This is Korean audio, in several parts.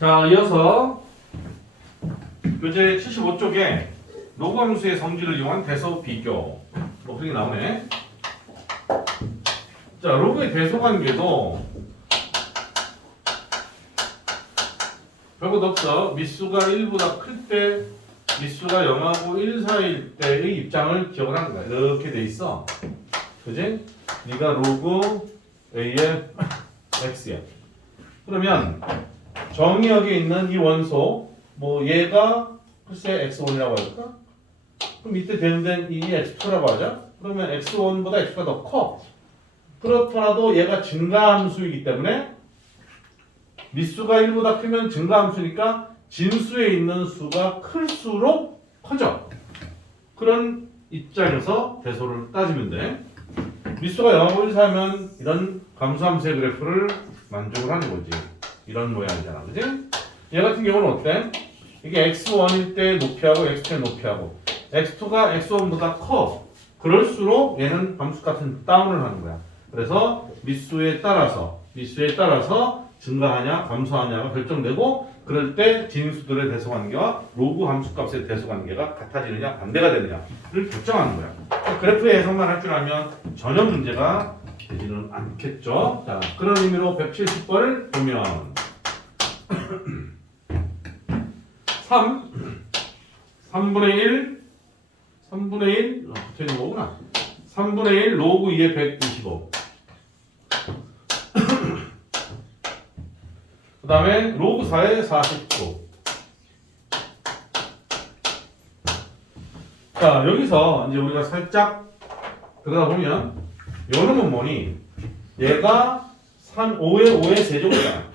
자, 이어서 교재 75쪽에 로그 함수의 성질을 이용한 대소 비교. 뭐 그게 나오네. 자, 로그의 대소 관계도 별것 없어. 미수가 1보다 클 때, 미수가 0하고 1 사이일 때의 입장을 기억을 하는 거야. 이렇게 돼 있어. 그지? 네가 로그 A의 X야. 그러면 정의역에 있는 이 원소, 뭐 얘가 글쎄 X1이라고 할까? 그럼 이때 되는 이 X2라고 하자. 그러면 X1보다 X가 더 커. 그렇더라도 얘가 증가함수이기 때문에 미수가 1보다 크면 증가함수니까 진수에 있는 수가 클수록 커져. 그런 입장에서 대소를 따지면 돼. 미수가 0하고 1 사이면 이런 감수함수의 그래프를 만족을 하는 거지. 이런 모양이잖아. 그지? 얘 같은 경우는 어때? 이게 x1일 때 높이하고 x2의 높이하고 x2가 x1보다 커. 그럴수록 얘는 함수값은 다운을 하는 거야. 그래서 미수에 따라서 증가하냐 감소하냐가 결정되고, 그럴 때 진수들의 대소관계와 로그 함수값의 대소관계가 같아지느냐 반대가 되느냐를 결정하는 거야. 그래프의 해석만 할 줄 알면 전혀 문제가 되지는 않겠죠. 자, 그런 의미로 170번을 보면 3분의 1 붙어있는 거구나. 3분의 1 로그 2의 125. 그 다음에 로그 4의 49. 자, 여기서 이제 우리가 살짝 들어가 보면 요놈은 뭐니? 얘가 5의 세제곱이잖아.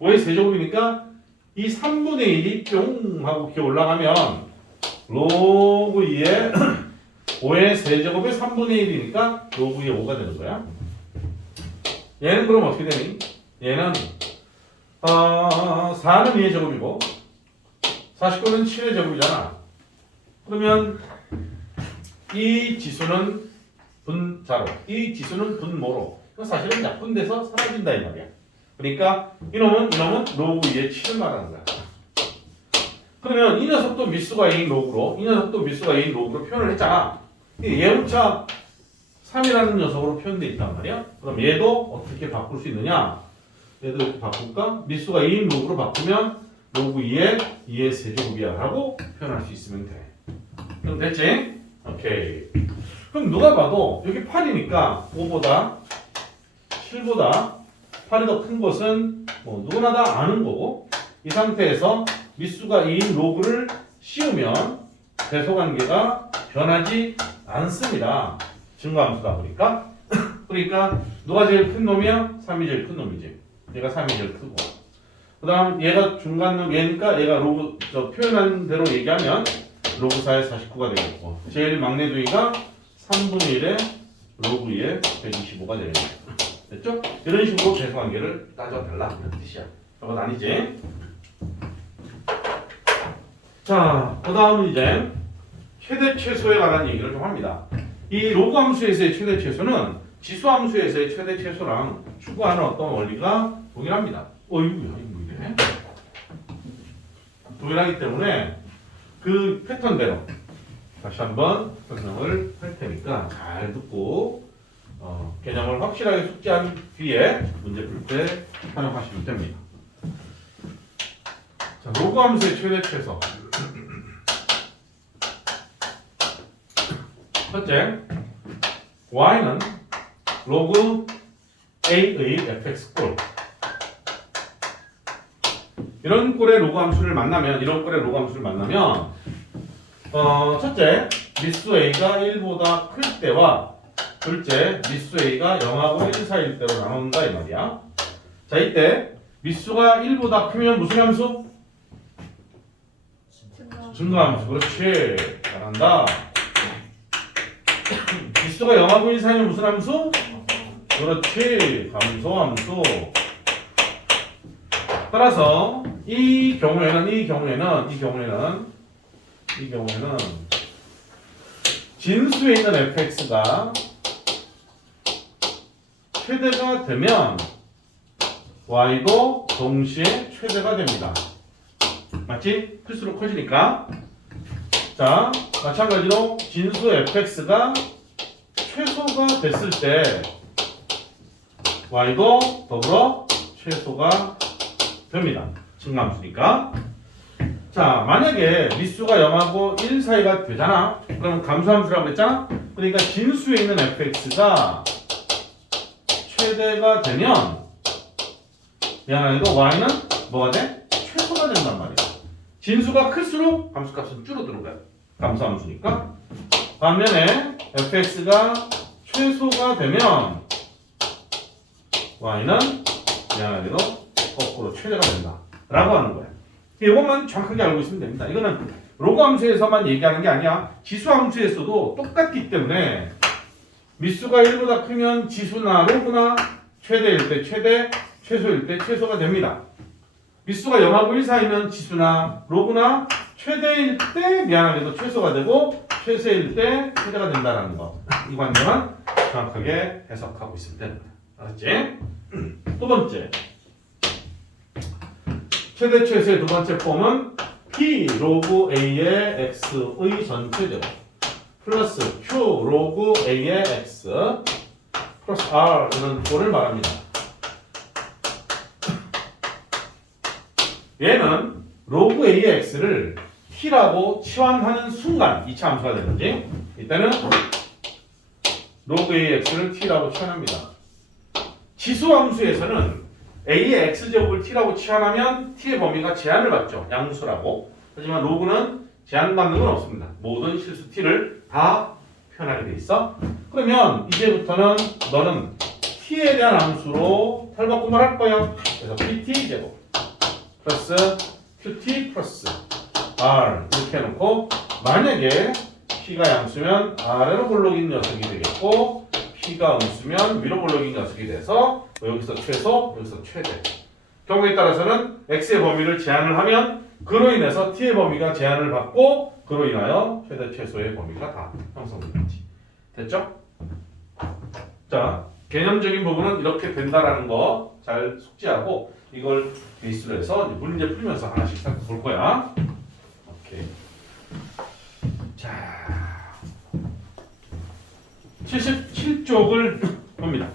5의 세제곱이니까 이 3분의 1이 뿅 하고 기어 올라가면 로그 2의 5의 세제곱의 3분의 1이니까 로그 2의 5가 되는 거야. 얘는 그럼 어떻게 되니? 얘는 4는 2의 제곱이고 49는 7의 제곱이잖아. 그러면 이 지수는 분자로, 이 지수는 분모로, 사실은 약분돼서 사라진다 이 말이야. 그러니까 이놈은 로그 2의 7을 말하는 거야. 그러면 이 녀석도 미수가 A인 로그로, 이 녀석도 미수가 A인 로그로 표현을 했잖아. 얘부차 3이라는 녀석으로 표현되어 있단 말이야. 그럼 얘도 어떻게 바꿀 수 있느냐? 얘도 이렇게 바꿀까? 미수가 2인 로그로 바꾸면 로그 2의 세제곱이야 라고 표현할 수 있으면 돼. 그럼 됐지? 오케이. 그럼 누가 봐도 여기 8이니까 5보다 7보다 8이 더 큰 것은 뭐 누구나 다 아는 거고, 이 상태에서 미수가 2인 로그를 씌우면 대소관계가 변하지 않습니다. 증가함수다 보니까. 그러니까 누가 제일 큰 놈이야? 3이 제일 큰 놈이지. 얘가 3이 제일 크고, 그 다음 얘가 중간놈 얘니까 얘가 로그 표현한 대로 얘기하면 로그 4의 49가 되겠고, 제일 막내 두이가 3분의 1의 로그 2의 125가 되겠네. 됐죠? 이런 식으로 대소관계를 따져달라 이런 뜻이야. 저건 아니지? 자, 그 다음은 이제 최대 최소에 관한 얘기를 좀 합니다. 이 로그 함수에서의 최대 최소는 지수 함수에서의 최대 최소랑 추구하는 어떤 원리가 동일합니다. 이거야, 이거 이래? 동일하기 때문에 그 패턴대로 다시 한번 설명을 할 테니까 잘 듣고 개념을 확실하게 숙지한 뒤에 문제 풀 때 활용하시면 됩니다. 자, 로그 함수의 최대 최소. 첫째, y는 로그 a의 fx꼴. 이런 꼴의 로그 함수를 만나면, 첫째, 미수 a가 1보다 클 때와 둘째, 미수 a가 0하고 1 사이일 때로 나눈다 이 말이야. 자, 이때 미수가 1보다 크면 무슨 함수? 증가함수. 그렇지. 잘한다. 미수가 0하고 1 사이면 무슨 함수? 그렇지. 감소함수. 따라서 이 경우에는 진수에 있는 fx가 최대가 되면 y도 동시에 최대가 됩니다. 맞지? 클수록 커지니까. 자, 마찬가지로 진수 fx가 최소가 됐을 때 y도 더불어 최소가 됩니다. 증함수니까. 자, 만약에 미수가 0하고 1 사이가 되잖아. 그러면 감소함수라고 했잖아. 그러니까 진수에 있는 fx가 최대가 되면 미안하게도 y는 뭐가 돼? 최소가 된단 말이야. 진수가 클수록 함수값은 줄어드는 거야. 감소함수니까. 반면에 fx가 최소가 되면 y는 미안하게도 거꾸로 최대가 된다 라고 하는 거야. 이것만 정확하게 알고 있으면 됩니다. 이거는 로그 함수에서만 얘기하는 게 아니야. 지수 함수에서도 똑같기 때문에 미수가 1보다 크면 지수나 로그나 최대일 때 최대, 최소일 때 최소가 됩니다. 미수가 0하고 1 사이면 지수나 로그나 최대일 때 미안하게도 최소가 되고 최소일 때 최대가 된다는 거. 이 관점은 정확하게 해석하고 있으면 되는 거야. 알았지? 두 번째. 최대 최소의 두 번째 폼은 P 로그 A의 X의 전체제곱 플러스 Q 로그 A의 X 플러스 R는 꼴을 말합니다. 얘는 로그 A의 X를 T라고 치환하는 순간 2차 함수가 되는지 이때는 로그 A의 X를 T라고 치환합니다. 지수 함수에서는 A의 X제곱을 T라고 치환하면 T의 범위가 제한을 받죠. 양수라고. 하지만 로그는 제한받는 건 없습니다. 모든 실수 T를 다 표현하게 돼 있어. 그러면 이제부터는 너는 T에 대한 함수로 털바꿈을 할 거야. 그래서 PT제곱 플러스 QT 플러스 R 이렇게 해놓고 만약에 P가 양수면 아래로 볼록인 녀석이 되겠고 P가 음수면 위로 볼록인 녀석이 돼서 여기서 최소, 여기서 최대. 경우에 따라서는 x의 범위를 제한을 하면 그로 인해서 t의 범위가 제한을 받고 그로 인하여 최대, 최소의 범위가 다 형성되겠지. 됐죠? 자, 개념적인 부분은 이렇게 된다라는 거 잘 숙지하고 이걸 베이스로 해서 문제 풀면서 하나씩 살펴볼 거야. 오케이. 자, 77쪽을 봅니다.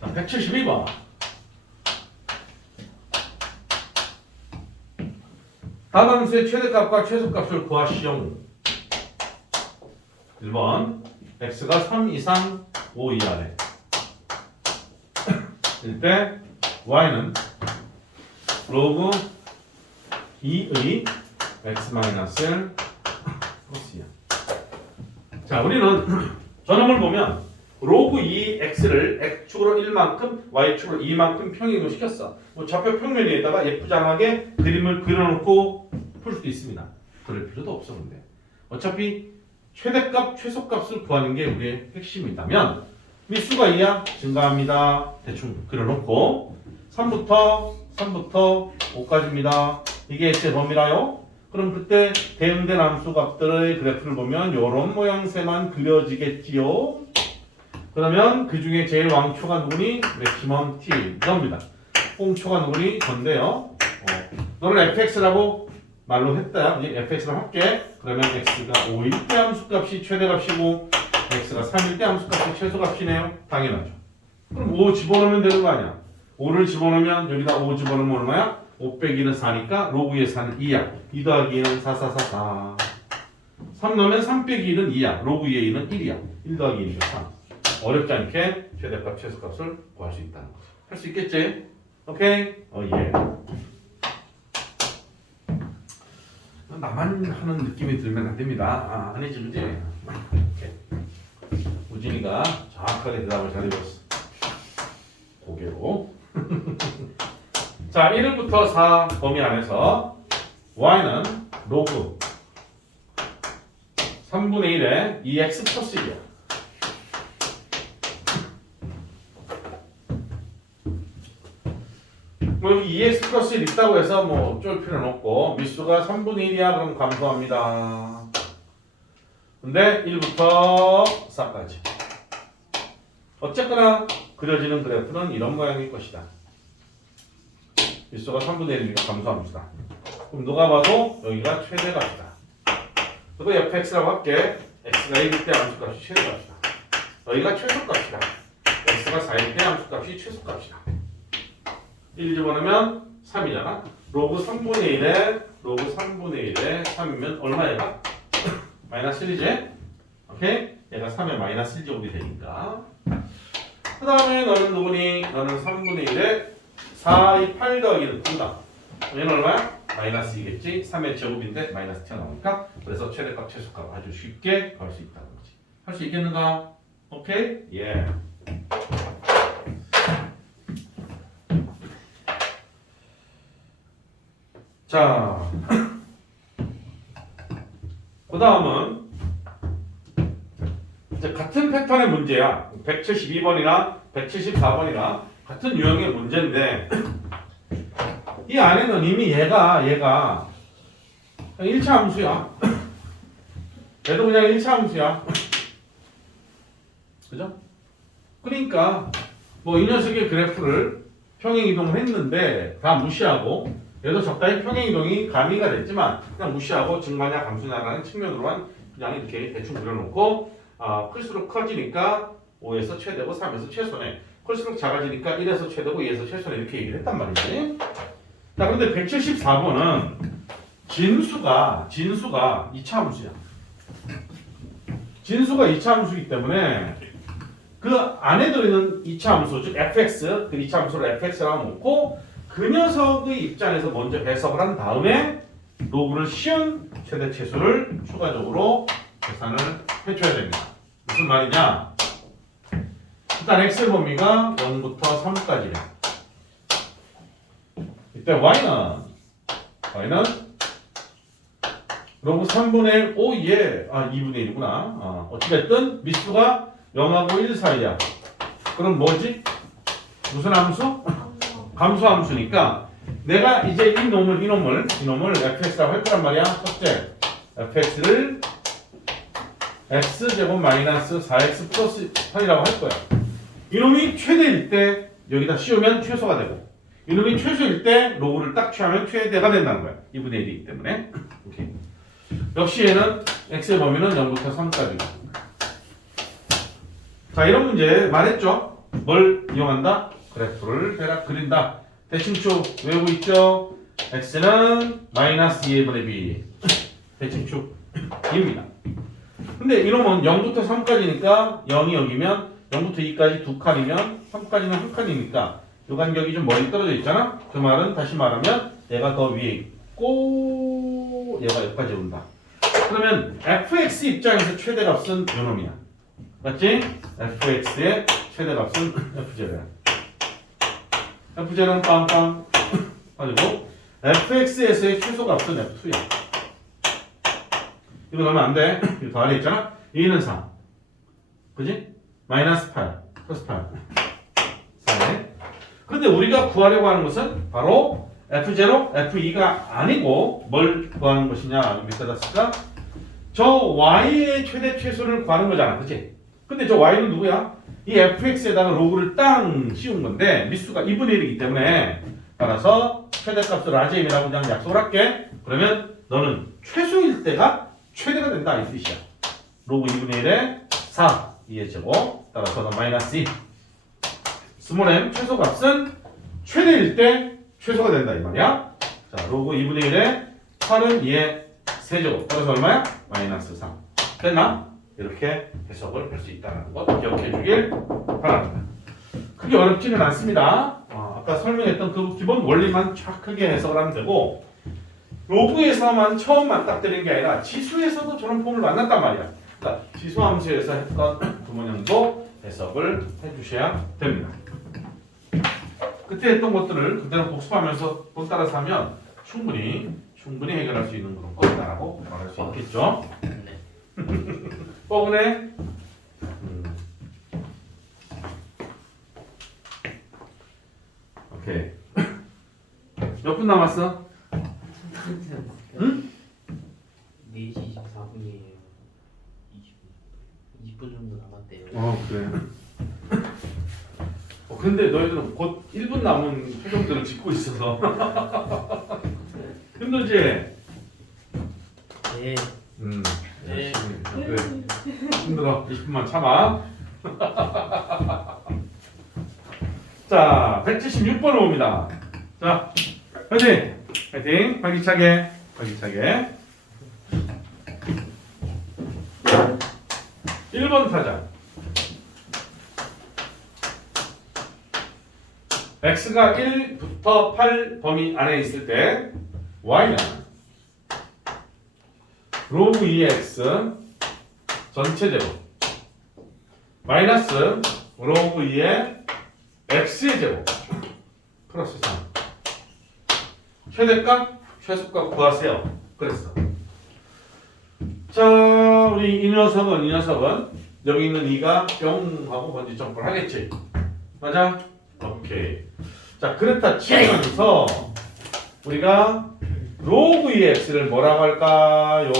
자, 172번. 다함수의 최대값과 최소값을 구하시오. 1번 x가 3 이상 5 이하래. 이때 y는 로그 2의 x-1 플러스야. 자, 우리는 저놈을 보면 로그 2 x를 x축으로 1만큼 y축으로 2만큼 평행으로 시켰어. 뭐 좌표 평면 위에다가 예쁘장하게 그림을 그려놓고 풀 수도 있습니다. 그럴 필요도 없어. 근데 어차피 최대값, 최소값을 구하는 게 우리의 핵심이다면 미수가 2야 증가합니다. 대충 그려놓고 3부터 5까지입니다. 이게 x의 범위라요. 그럼 그때 대응된 함수 값들의 그래프를 보면 이런 모양새만 그려지겠지요. 그러면 그 중에 제일 왕초가 누구니? 맥시멈 t 이겁니다. 꽁초가 누구니? 건데요. 너는 fx라고 말로 했다. 이제 fx를 할게. 그러면 x가 5일 때 함수값이 최대값이고 x가 3일 때 함수값이 최소값이네요. 당연하죠. 그럼 5 집어넣으면 되는 거 아니야. 5를 집어넣으면 여기다 5 집어넣으면 얼마야? 5 빼기는 4니까 로그의 4는 2야. 2 더하기 2는 4, 4, 4, 4. 3 넣으면 3 빼기 1은 2야. 로그의 2는 1이야. 1 더하기 2니까 3. 어렵지 않게 최대값, 최소값을 구할 수 있다는 거죠. 할 수 있겠지? 오케이? 예. 나만 하는 느낌이 들면 안 됩니다. 아니지, 그지? 우진이가 정확하게 대답을 잘 해줬어. 고개로. 자, 1부터 4 범위 안에서 y는 로그 3분의 1에 2x 플러스 1이야. 뭐 여기 2x 플러스 1 있다고 해서 뭐 쫄 필요는 없고 미수가 3분의 1이야 그럼 감소합니다. 근데 1부터 4까지 어쨌거나 그려지는 그래프는 이런 모양일 것이다. 미수가 3분의 1이니까 감소합니다. 그럼 누가 봐도 여기가 최대값이다. 그리고 fx라고 할게. x가 1일 때 함수값이 최대값이다. 여기가 최소값이다. x가 4일 때 함수값이 최소값이다. 1 집어넣으면 3이잖아. 로그 3분의 1에 로그 3분의 1에 3이면 얼마 얘가? 마이너스 1이지? 오케이? 얘가 3에 마이너스 1제곱이 되니까. 그 다음에 너는 누구니? 너는 3분의 1에 4, 2, 8 더하기를 푼다. 얘는 얼마야? 마이너스 2겠지? 3의 제곱인데 마이너스 튀어나오니까. 그래서 최대값, 최소값 아주 쉽게 구할 수 있다는 거지. 할 수 있겠는가? 오케이? 예. 자, 그 다음은 이제 같은 패턴의 문제야. 172번이나 174번이나 같은 유형의 문제인데 이 안에는 이미 얘가 1차 함수야. 얘도 그냥 1차 함수야. 그죠? 그러니까 뭐 이 녀석의 그래프를 평행이동을 했는데 다 무시하고 얘도 적당히 평행이동이 가미가 됐지만 그냥 무시하고 증가냐 감소냐라는 측면으로만 그냥 이렇게 대충 그려놓고 클수록 커지니까 5에서 최대고 3에서 최소네. 클수록 작아지니까 1에서 최대고 2에서 최소네 이렇게 얘기를 했단 말이지. 자, 그런데 174번은 진수가 2차 함수야. 진수가 2차 함수이기 때문에 그 안에 들어있는 2차 함수, 즉 fx, 그 2차 함수를 fx라고 놓고 그 녀석의 입장에서 먼저 해석을 한 다음에 로그를 씌운 최대 최소를 추가적으로 계산을 해줘야 됩니다. 무슨 말이냐? 일단 x의 범위가 0부터 3까지래. 이때 y는 로그 3분의 5에 2분의 1이구나. 어찌됐든 미수가 0하고 1 사이야. 그럼 뭐지? 무슨 함수? 감소 함수니까 내가 이제 이 놈을 fx라고 할 거란 말이야. 첫째, fx를 x제곱 마이너스 4x 플러스 8이라고 할 거야. 이놈이 최대일 때 여기다 씌우면 최소가 되고 이놈이 최소일 때 로그를 딱 취하면 최대가 된다는 거야. 2분의 1이기 때문에. 오케이. 역시 얘는 x의 범위는 0부터 3까지고. 자, 이런 문제 말했죠? 뭘 이용한다? 그래프를 대략 그린다. 대칭축 외우고 있죠? x는 마이너스 2분의 b. 대칭축입니다. 근데 이놈은 0부터 3까지니까 0이 여기면 0부터 2까지 두 칸이면 3까지는 한 칸이니까 이 간격이 좀 멀리 떨어져 있잖아? 그 말은 다시 말하면 얘가 더 위에 있고 얘가 여기까지 온다. 그러면 fx 입장에서 최대값은 요 놈이야. 맞지? fx의 최대값은 f제로야. f제로는 빵빵 가지고 fx에서의 최소값은 f2야. 이거 넣으면 안 돼. 이거 더 아래 있잖아? 2는 4. 그지? 마이너스 8 플러스 8 4네. 그런데 우리가 구하려고 하는 것은 바로 f0, f2가 아니고 뭘 구하는 것이냐? 밑에다 쓸까? 저 y의 최대 최소를 구하는 거잖아. 그치? 근데 저 y는 누구야? 이 fx에다가 로그를 땅 씌운 건데 미수가 2분의 1이기 때문에 따라서 최대값을 라지엠이라고 그냥 약속을 할게. 그러면 너는 최소일 때가 최대가 된다 이 뜻이야. 로그 2분의 1에 4 2의 제곱 따라서 너 마이너스 2 스몰 m 최소값은 최대일 때 최소가 된다 이 말이야. 자, 로그 2분의 1에 8은 2의 세제곱 따라서 얼마야? 마이너스 3 됐나? 이렇게 해석을 할 수 있다는 것 기억해 주길 바랍니다. 크게 어렵지는 않습니다. 아까 설명했던 그 기본 원리만 쫙 크게 해석을 하면 되고 로그에서만 처음 맞닥뜨리는 게 아니라 지수에서도 저런 폼을 만났단 말이야. 그러니까 지수함수에서 했던 그 모양도 해석을 해주셔야 됩니다. 그때 했던 것들을 그대로 복습하면서 본 따라서 하면 충분히 해결할 수 있는 그런 거다라고 말할 수 있겠죠. 뻐근해? 오케이. 몇 분 남았어? 응? 4시 24분이에요. 20분 정도 남았대요. 그래. 근데 너희들은 곧 1분 남은 표정들을 짓고 있어서 힘들지? 네. 네. 그래. 힘들어. 20분만 참아. 자, 176번을 봅니다. 자, 화이팅! 화이팅! 활기차게. 활기차게. 1번 타자. x가 1부터 8 범위 안에 있을 때 y는 로그 2x 전체 제곱 마이너스 로그 2의 x의 제곱 플러스 3 최대값 최소값 구하세요. 그랬어. 자, 우리 이 녀석은 여기 있는 2가 뿅 하고 번지 점프를 하겠지. 맞아? 오케이. 자, 그렇다 치면서 우리가 로그 2의 x를 뭐라고 할까요?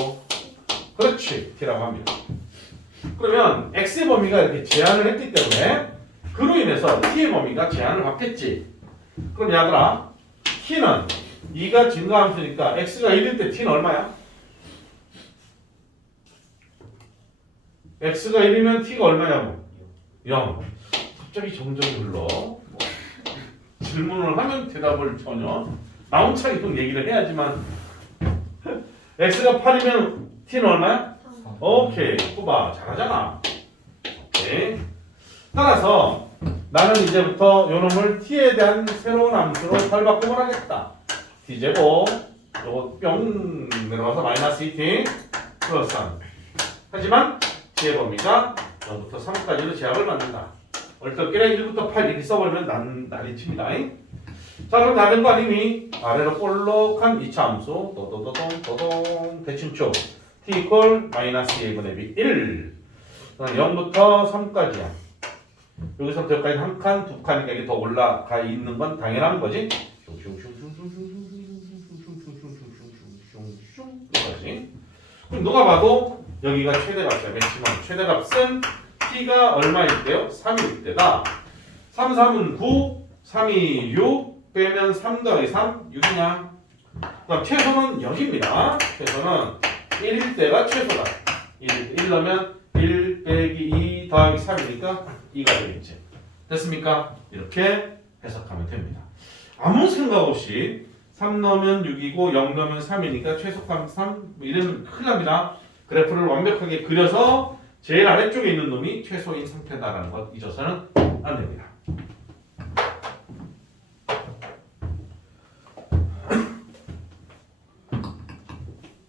그렇지, t라고 합니다. 그러면 x의 범위가 이렇게 제한을 했기 때문에 그로 인해서 t의 범위가 제한을 받겠지. 그럼 얘들아, t는 2가 증가함수니까 x가 1일 때 t는 얼마야? x가 1이면 t가 얼마냐고? 0. 갑자기 정적이 흘러. 질문을 하면 대답을 전혀 나온차게 좀 얘기를 해야지만 x가 8이면 t는 얼마야? 오케이. 뽑아. 잘하잖아. 오케이. 따라서 나는 이제부터 요놈을 t에 대한 새로운 함수로 탈바꿈을 하겠다. t제곱 요거 뿅 내려가서 마이너스 2t 플러스 3. 하지만 t의 범위가 0부터 3까지로 제약을 받는다. 얼떨결에 1부터 8 이렇게 써버리면 난리 칩니다. 자, 그럼 다 된 거 아니니? 아래로 볼록한 2차 함수 도도도동 대칭축 t equal 마이너스 1분의 b 1 0부터 3까지야. 여기서부터 여기까지 한 칸, 두 칸이니까 이게 더 올라가 있는 건 당연한 거지. 여기까지. 그럼 누가 봐도 여기가 최대값이야. 맥시멈 최대값은 t가 얼마일 때요? 3일 때다. 3, 3은 9, 3이 6, 빼면 3 더하기 3, 6이냐? 그럼 최소는 0입니다. 최소는 1일 때가 최소다. 1 넣으면 1 빼기 2 더하기 3이니까 2가 되겠지. 됐습니까? 이렇게 해석하면 됩니다. 아무 생각 없이 3 넣으면 6이고 0 넣으면 3이니까 최소값 3 이러면 큰일 납니다. 그래프를 완벽하게 그려서 제일 아래쪽에 있는 놈이 최소인 상태다라는 것 잊어서는 안 됩니다.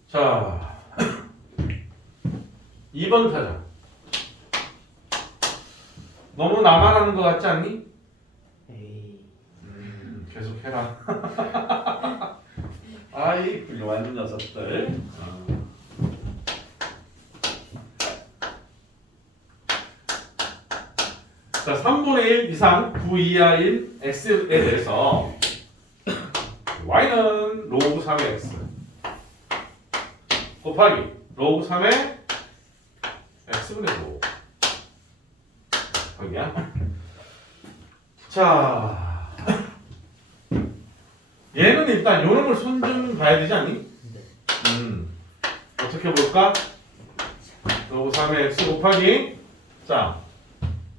자, 2번 타자. 너무 나만 하는 것 같지 않니? 에이. 계속 해라. 아이, 훌륭한 녀석들. 자, 3분의 1 이상 9 이하 1 x에 대해서 y는 로그 3의 x 곱하기 로그 3의 x분의 5 거기야. 자, 얘는 일단 요 놈을 손 좀 봐야 되지 않니? 어떻게 볼까? 로그 3의 x 곱하기 자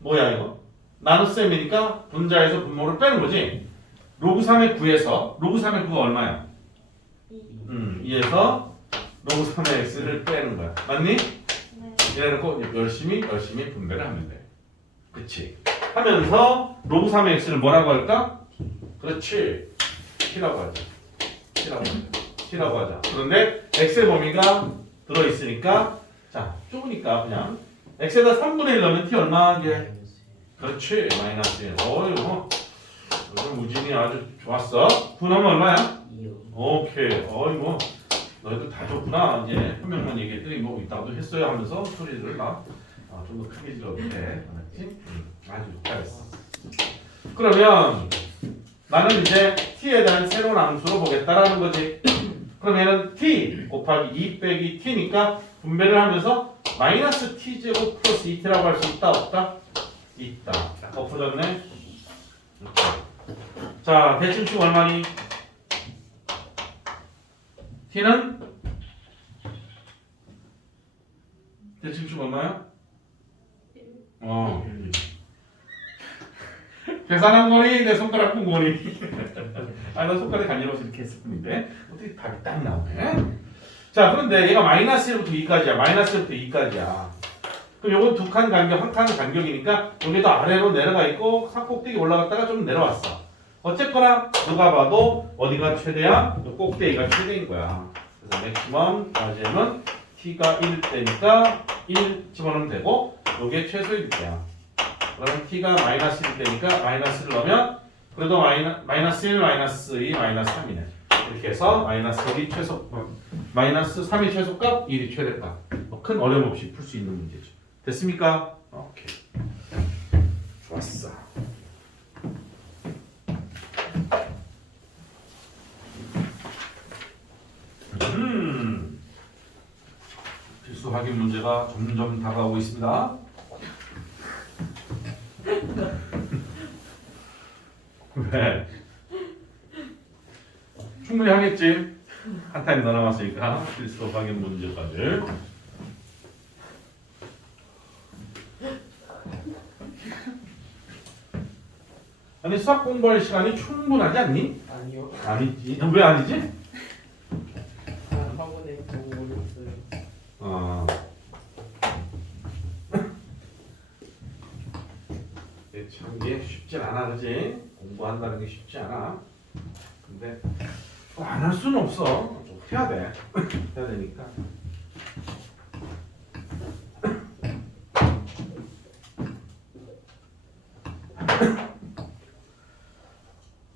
뭐야 이거? 나눗셈이니까 분자에서 분모를 빼는 거지. 로그 3의 9에서 로그 3의 9가 얼마야? 2에서 로그 3의 x를 빼는 거야. 맞니? 네. 이래놓고 열심히 분배를 하면 돼. 그치? 하면서 로그 3의 x를 뭐라고 할까? 그렇지. t라고 하자. t라고 하자. 그런데 x의 범위가 들어있으니까 자 좁으니까 그냥 x에다 3분의 1 넣으면 t 얼마 하게? 그렇지. 마이너스 1. 어이구 오늘 무진이 아주 좋았어. 9 넣으면 얼마야? 2요. 오케이. 어이구 너희들 다 좋구나. 이제 한 명만 얘기했더니 뭐 이따가도 했어야 하면서 소리를 막 좀 더 크게 질러도 돼. 알았지? 아주 잘했어. 그러면 나는 이제 t에 대한 새로운 함수로 보겠다라는 거지. 그러면은 t 곱하기 2 빼기 t니까 분배를 하면서 마이너스 t제곱 플러스 2t라고 할 수 있다 없다? 있다. 엎어졌네. 자, 대칭축 얼마니? t는 대칭축 얼마야? 계산한 거니? 내 손가락 본 거니? 아, 나 손가락 간지러워서 이렇게 했을 뿐인데 어떻게 답이 딱 나오네? 자, 그런데 얘가 마이너스 1부터 2까지야. 마이너스 1부터 2까지야. 그럼 요건 두 칸 간격, 한 칸 간격이니까 여기도 아래로 내려가 있고 산 꼭대기 올라갔다가 좀 내려왔어. 어쨌거나 누가 봐도 어디가 최대야? 요 꼭대기가 최대인 거야. 그래서 맥시멈 마지막은 t가 1대니까 1 집어넣으면 되고 요게 최소일 때야. 그러면 t가 마이너스 1 때니까 마이너스를 넣으면 그래도 마이너스 1, 마이너스 2, 마이너스 3이네. 이렇게 해서 마이너스 1이 최소, 마이너스 3이 최소값, 1이 최대값. 큰 어려움 없이 풀 수 있는 문제죠. 됐습니까? 오케이. 좋았어. 필수 확인 문제가 점점 다가오고 있습니다. 왜? 충분히 하겠지? 한 타임 더 남았으니까 필수 확인 문제까지. 아니 수학 공부할 시간이 충분하지 않니? 아니요. 아니지. 왜 아니지? 학원에 너무 어려웠어요. 참 이게 쉽지 않아, 그지? 공부한다는 게 쉽지 않아. 근데 안 할 수는 없어. 좀 해야 돼. 해야 되니까.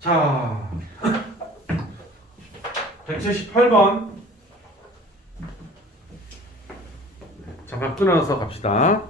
자, 178번. 잠깐 끊어서 갑시다.